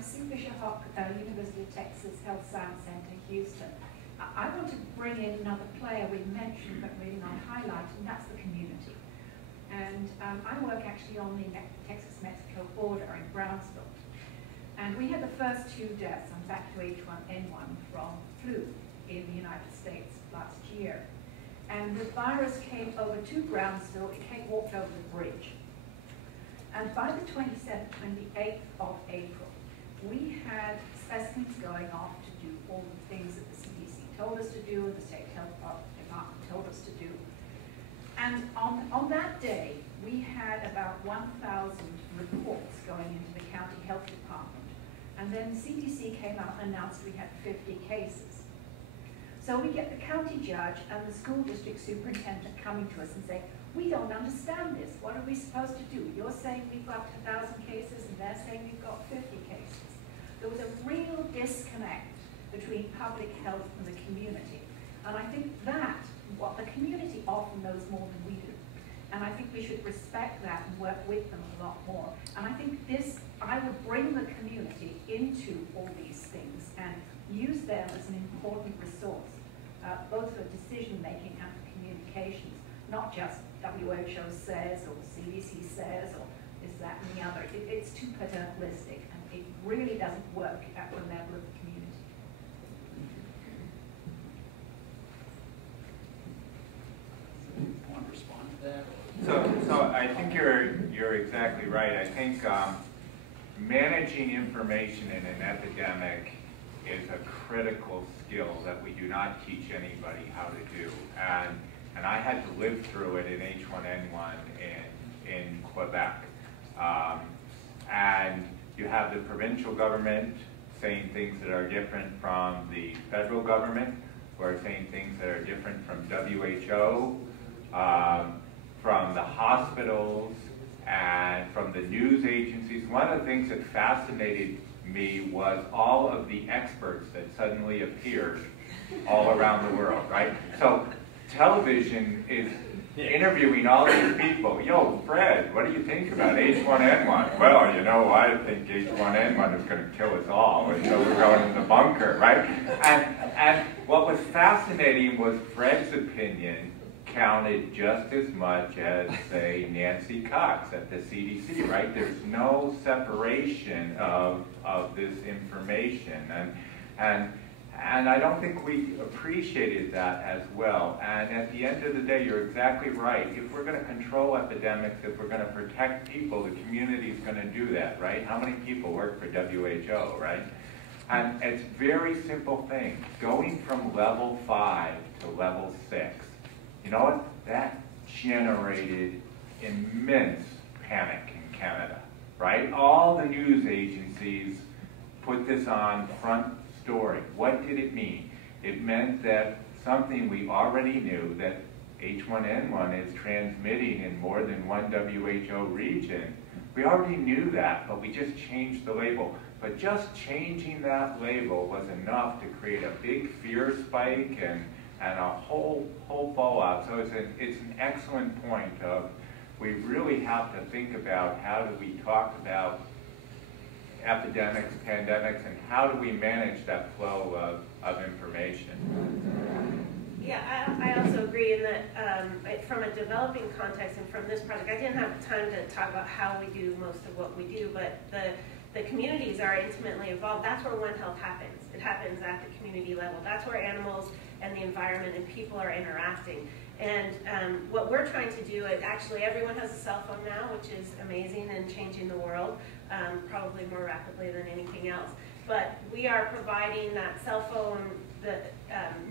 I'm Sue Fisher-Hock, University of Texas Health Science Center, Houston. I want to bring in another player we've mentioned but really not highlighted, and that's the community. And I work actually on the Texas-Mexico border in Brownsville. And we had the first 2 deaths on back to H1N1 from flu in the United States last year. And the virus came over to Brownsville, it walked over the bridge. And by the 27th, 28th of April, we had specimens going off to do all the things that the CDC told us to do and the State Health Department told us to do. And on that day, we had about 1,000 reports going into the county health department. And then the CDC came out and announced we had 50 cases. So we get the county judge and the school district superintendent coming to us and saying, we don't understand this. What are we supposed to do? You're saying we've got 1,000 cases and they're saying we've got 50 cases. There was a real disconnect between public health and the community. And I think that, what the community often knows more than we do. And I think we should respect that and work with them a lot more. And I think this, I would bring the community into all these things and use them as an important resource, both for decision making and for communications, not just WHO says or CDC says or this, that, and the other. It's too paternalistic and it really doesn't work at the level of the community. Want to respond to that? So I think you're exactly right. I think managing information in an epidemic is a critical skill that we do not teach anybody how to do. And I had to live through it in H1N1 in Quebec. And you have the provincial government saying things that are different from the federal government, who are saying things that are different from WHO, from the hospitals, and from the news agencies. One of the things that fascinated me was all of the experts that suddenly appeared all around the world, right? So television is interviewing all these people. Yo, Fred, what do you think about H1N1? Well, you know, I think H1N1 is going to kill us all, and so we're going in the bunker, right? And what was fascinating was Fred's opinion counted just as much as, say, Nancy Cox at the CDC, right? There's no separation of this information. And I don't think we appreciated that as well. And at the end of the day, you're exactly right. If we're going to control epidemics, if we're going to protect people, the community is going to do that, right? How many people work for WHO, right? And it's a very simple thing. Going from level 5 to level 6, you know what? That generated immense panic in Canada, right? All the news agencies put this on front story. What did it mean? It meant that something we already knew, that H1N1 is transmitting in more than one WHO region. We already knew that, but we just changed the label. But just changing that label was enough to create a big fear spike and a whole fallout. So it's an excellent point of we really have to think about how do we talk about epidemics, pandemics, and how do we manage that flow of information. Yeah, I also agree in that from a developing context and from this project, I didn't have time to talk about how we do most of what we do, but the communities are intimately involved. That's where One Health happens. It happens at the community level. That's where animals and the environment and people are interacting. And what we're trying to do is actually everyone has a cell phone now, which is amazing and changing the world, probably more rapidly than anything else. But we are providing that cell phone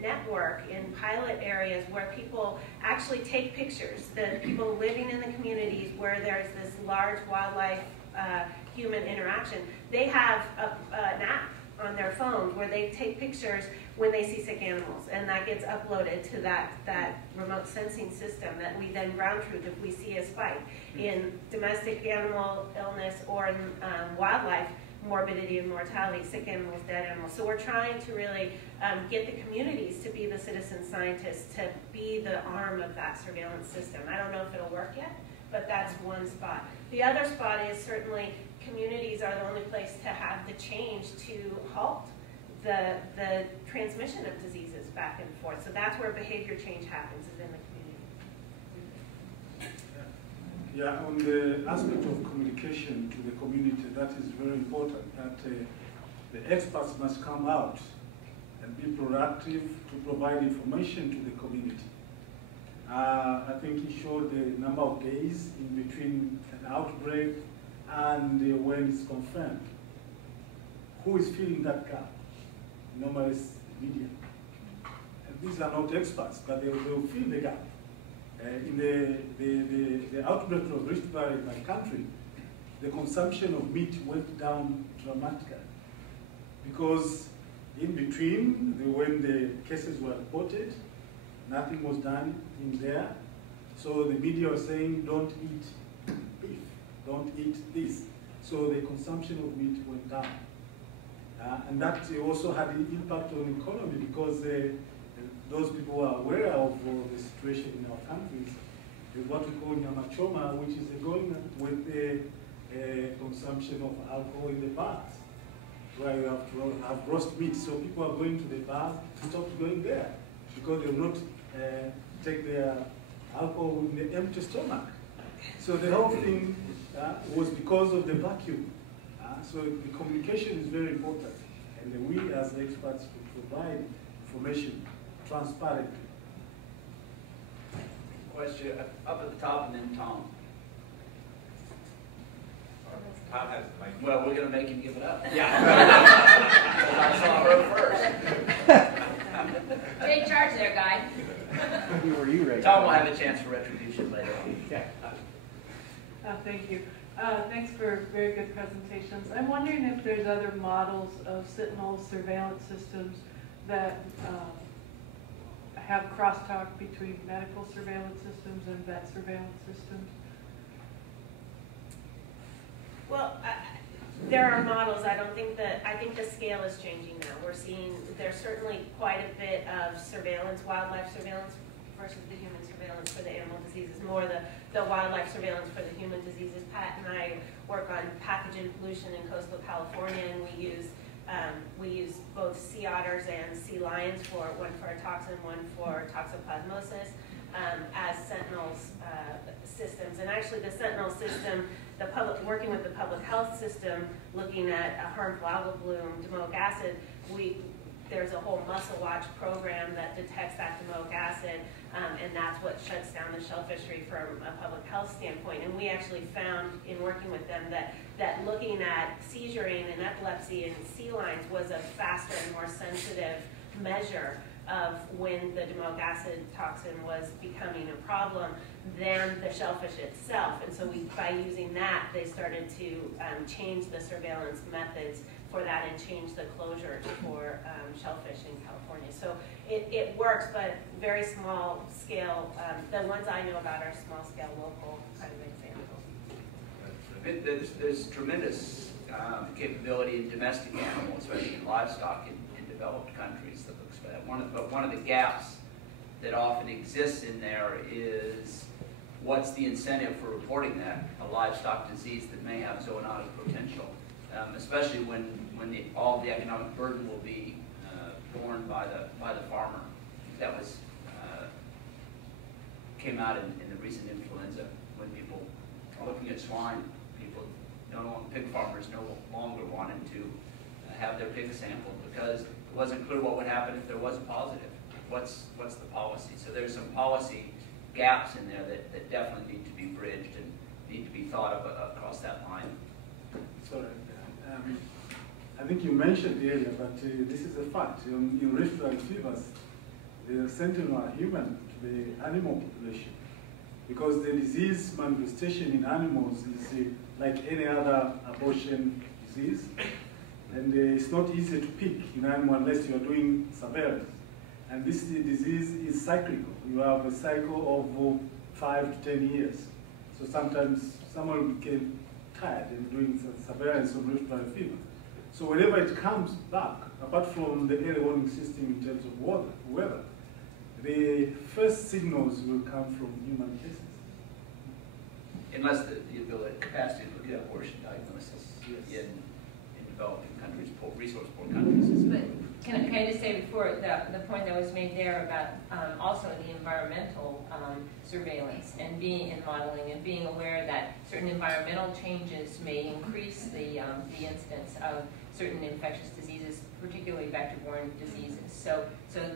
network in pilot areas where people actually take pictures, the people living in the communities where there's this large wildlife human interaction. They have an app on their phones where they take pictures when they see sick animals, and that gets uploaded to that remote sensing system that we then ground truth if we see a spike in domestic animal illness or in wildlife morbidity and mortality, sick animals, dead animals. So we're trying to really get the communities to be the citizen scientists, to be the arm of that surveillance system. I don't know if it'll work yet, but that's one spot. The other spot is certainly communities are the only place to have the change to halt the transmission of diseases back and forth. So that's where behavior change happens, is in the community. Yeah, on the aspect of communication to the community, that is very important, that the experts must come out and be proactive to provide information to the community. I think he showed the number of days in between an outbreak and when it's confirmed. Who is filling that gap? Normally it's the media. And these are not experts, but they will fill the gap. In the outbreak of Rift Valley in my country, the consumption of meat went down dramatically because in between, when the cases were reported, nothing was done in there. So the media was saying, don't eat beef, don't eat this. So the consumption of meat went down. And that also had an impact on the economy because those people are aware of the situation in our countries. There's what we call nyama choma, which is going with the consumption of alcohol in the bars, where you have to have roast meat. So people are going to the bars to stop going there because they will not take their alcohol with the empty stomach. So the whole thing was because of the vacuum. So the communication is very important, and we as experts should provide information transparently. Question up at the top and then Tom. Tom has the mic. Well, we're going to make him give it up. Yeah. I saw her first. Take charge there, guy. Who are you, Ray? Tom will have a chance for retribution later on. Yeah. Thank you. Thanks for very good presentations. I'm wondering if there's other models of sentinel surveillance systems that have crosstalk between medical surveillance systems and vet surveillance systems. Well, there are models. I think the scale is changing now. We're seeing there's certainly quite a bit of surveillance, wildlife surveillance versus the human surveillance for the animal diseases, more the wildlife surveillance for the human diseases. Pat and I work on pathogen pollution in coastal California, and we use both sea otters and sea lions, one for a toxin, one for toxoplasmosis, as sentinels systems. And actually the sentinel system, working with the public health system, looking at a harmful algal bloom, domoic acid, there's a whole muscle watch program that detects that domoic acid, and that's what shuts down the shell fishery from a public health standpoint. And we actually found in working with them that looking at seizuring and epilepsy in sea lions was a faster and more sensitive measure of when the domoic acid toxin was becoming a problem than the shellfish itself. And so by using that, they started to change the surveillance methods for that and change the closure for shellfish in California. So it works, but very small scale. The ones I know about are small scale, local kind of examples. There's tremendous capability in domestic animals, especially in livestock in developed countries that looks for that. But one of the gaps that often exists in there is what's the incentive for reporting that, a livestock disease that may have zoonotic potential, especially when all the economic burden will be borne by the farmer. That was came out in the recent influenza when people are looking at swine. Pig farmers no longer wanted to have their pigs sampled because it wasn't clear what would happen if there was a positive. What's the policy? So there's some policy gaps in there that definitely need to be bridged and need to be thought of across that line. Sorry, I think you mentioned earlier, but this is a fact. In Rift Valley fevers, the sentinel are human to the animal population because the disease manifestation in animals is like any other abortion disease, and it's not easy to pick in animal unless you are doing surveillance. And this disease is cyclical. You have a cycle of 5 to 10 years. So sometimes someone became tired in doing surveillance of Rift Valley fever. So whenever it comes back, apart from the early warning system in terms of weather, the first signals will come from human cases. Unless the ability, capacity to look at abortion diagnosis Yes. in resource poor countries. But can I just say before the point that was made there about also the environmental surveillance and modeling and being aware that certain environmental changes may increase the incidence of certain infectious diseases, particularly vector-borne diseases. So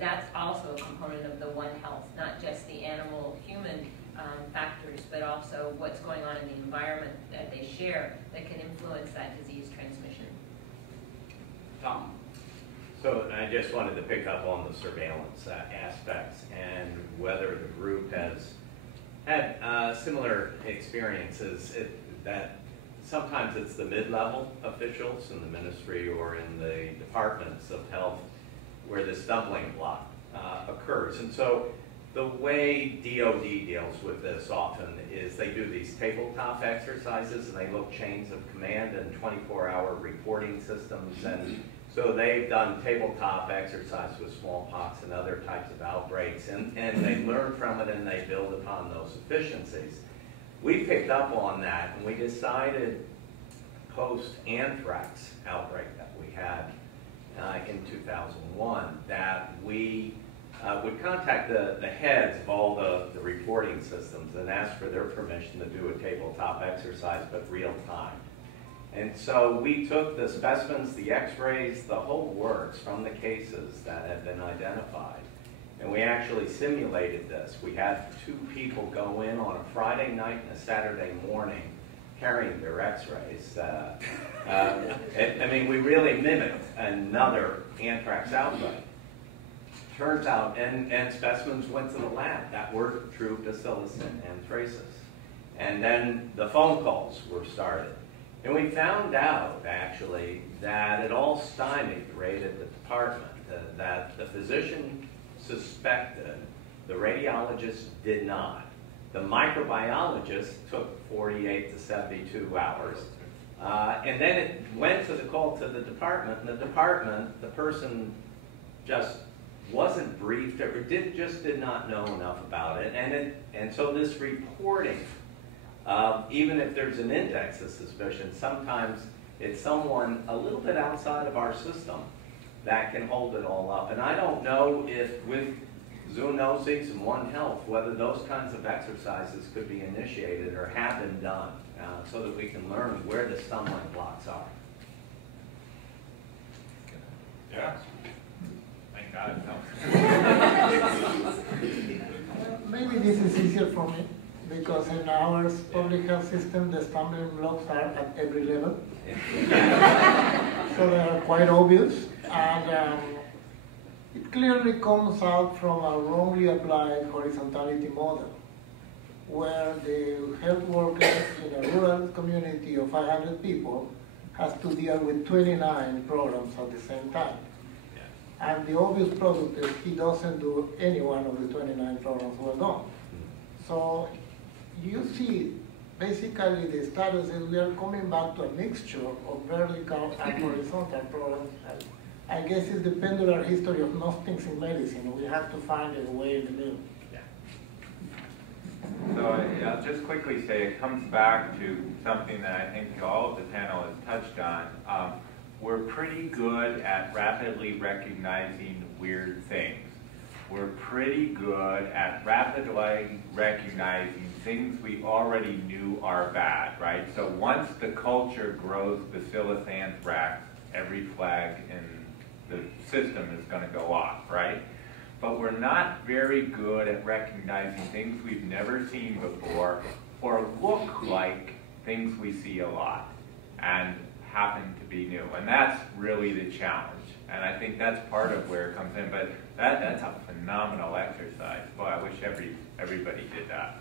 that's also a component of the One Health, not just the animal-human factors, but also what's going on in the environment that they share that can influence that disease transmission. Tom? So I just wanted to pick up on the surveillance aspects and whether the group has had similar experiences that sometimes it's the mid-level officials in the ministry or in the departments of health where the stumbling block occurs. And so the way DOD deals with this often is they do these tabletop exercises and they look chains of command and 24-hour reporting systems. And so they've done tabletop exercise with smallpox and other types of outbreaks, and they learn from it and they build upon those efficiencies. We picked up on that and we decided post-anthrax outbreak that we had in 2001 that we would contact the heads of all the reporting systems and ask for their permission to do a tabletop exercise, but real time. And so we took the specimens, the x-rays, the whole works from the cases that had been identified, and we actually simulated this. We had 2 people go in on a Friday night and a Saturday morning carrying their x-rays. I mean, we really mimicked another anthrax outbreak. Turns out, and specimens went to the lab that were true bacillus and anthracis. And then the phone calls were started. And we found out, actually, that it all stymied right at the department, that the physician suspected, the radiologist did not. The microbiologist took 48 to 72 hours. And then it went to the call to the department, and the person just wasn't briefed or just did not know enough about it. And so this reporting, even if there's an index of suspicion, sometimes it's someone a little bit outside of our system that can hold it all up. And I don't know if with zoonoses and One Health, whether those kinds of exercises could be initiated or have been done so that we can learn where the stumbling blocks are. Yeah. Thank God. Maybe this is easier for me, because in our public health system, the stumbling blocks are at every level. So they are quite obvious, and it clearly comes out from a wrongly applied horizontality model, where the health worker in a rural community of 500 people has to deal with 29 programs at the same time. And the obvious product is he doesn't do any one of the 29 programs well done. So you see, basically the status is we are coming back to a mixture of vertical and horizontal programs. I guess it's the pendular history of most things in medicine. We have to find a way in the middle. So I'll just quickly say it comes back to something that I think all of the panel has touched on. We're pretty good at rapidly recognizing weird things. We're pretty good at rapidly recognizing things we already knew are bad, right? So once the culture grows bacillus anthrax, every flag in the system is going to go off, right? But we're not very good at recognizing things we've never seen before or look like things we see a lot and happen to be new. And that's really the challenge. And I think that's part of where it comes in. But that's a phenomenal exercise. Boy, I wish everybody did that.